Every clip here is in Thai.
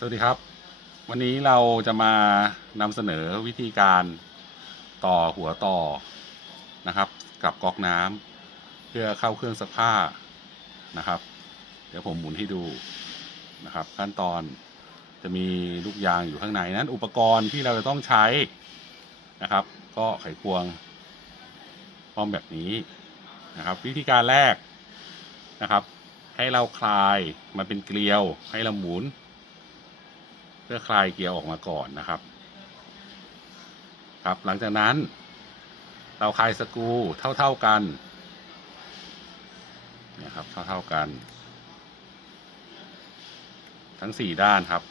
สวัสดีครับ วันนี้เราจะมานำเสนอวิธีการต่อหัวต่อนะครับ กับก๊อกน้ำเพื่อเข้าเครื่องซักผ้านะครับ เดี๋ยวผมหมุนให้ดูนะครับ ขั้นตอนจะมีลูกยางอยู่ข้างในนั้น อุปกรณ์ที่เราจะต้องใช้นะครับ ก็ไขควงป้อมแบบนี้นะครับ วิธีการแรกนะครับ ให้เราคลายมันเป็นเกลียวให้เราหมุน เพื่อคลายเกลียวออกมาก่อนนะครับ ครับ หลังจากนั้น เราคลายสกรูเท่า ๆกันนี่ยครับเท่าๆกัน ทั้งสี่ด้านครับ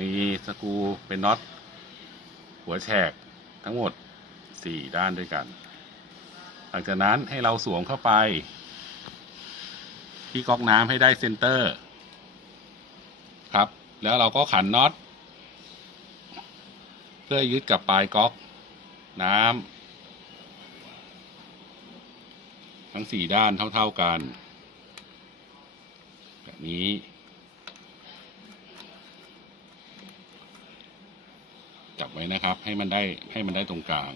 มีสกรูเป็นน็อตหัวแฉกทั้งหมดสี่ด้านด้วยกัน หลังจากนั้นให้เราสวมเข้าไป ที่ก๊อกน้ำให้ได้เซนเตอร์ ครับ แล้วเราก็ขันน็อต พื่อยึดกับปลายก๊อก น้ำทั้งสี่ด้านเท่า ๆกัน แบบนี้ จับไว้นะครับให้มันได้ให้มันได้ตรงกลาง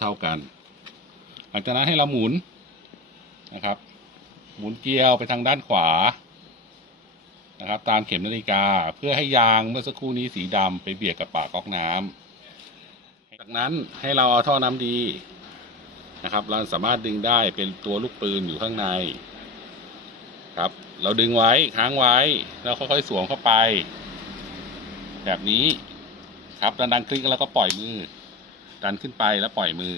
เท่า ๆ กัน หลังจากนั้นให้เราหมุนนะครับ หมุนเกลียวไปทางด้านขวานะครับ ตามเข็มนาฬิกาเพื่อให้ยางเมื่อสักครู่นี้สีดำไปเบียดกับปากก๊อกน้ำจากนั้นให้เราเอาท่อน้ำดีนะครับ เราสามารถดึงได้เป็นตัวลูกปืนอยู่ข้างในครับ เราดึงไว้ค้างไว้ แล้วค่อยๆสวมเข้าไป แบบนี้ครับดันๆคลิกแล้วก็ปล่อยมือ ดันขึ้นไปแล้วปล่อยมือ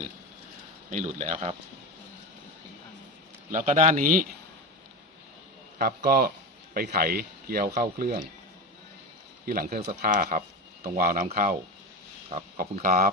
ไม่หลุดแล้วครับ แล้วก็ด้านนี้ ครับก็ไปไขเกลียวเข้าเครื่อง ที่หลังเครื่องซักผ้าครับ ตรงวาล์วน้ำเข้า ครับ ขอบคุณครับ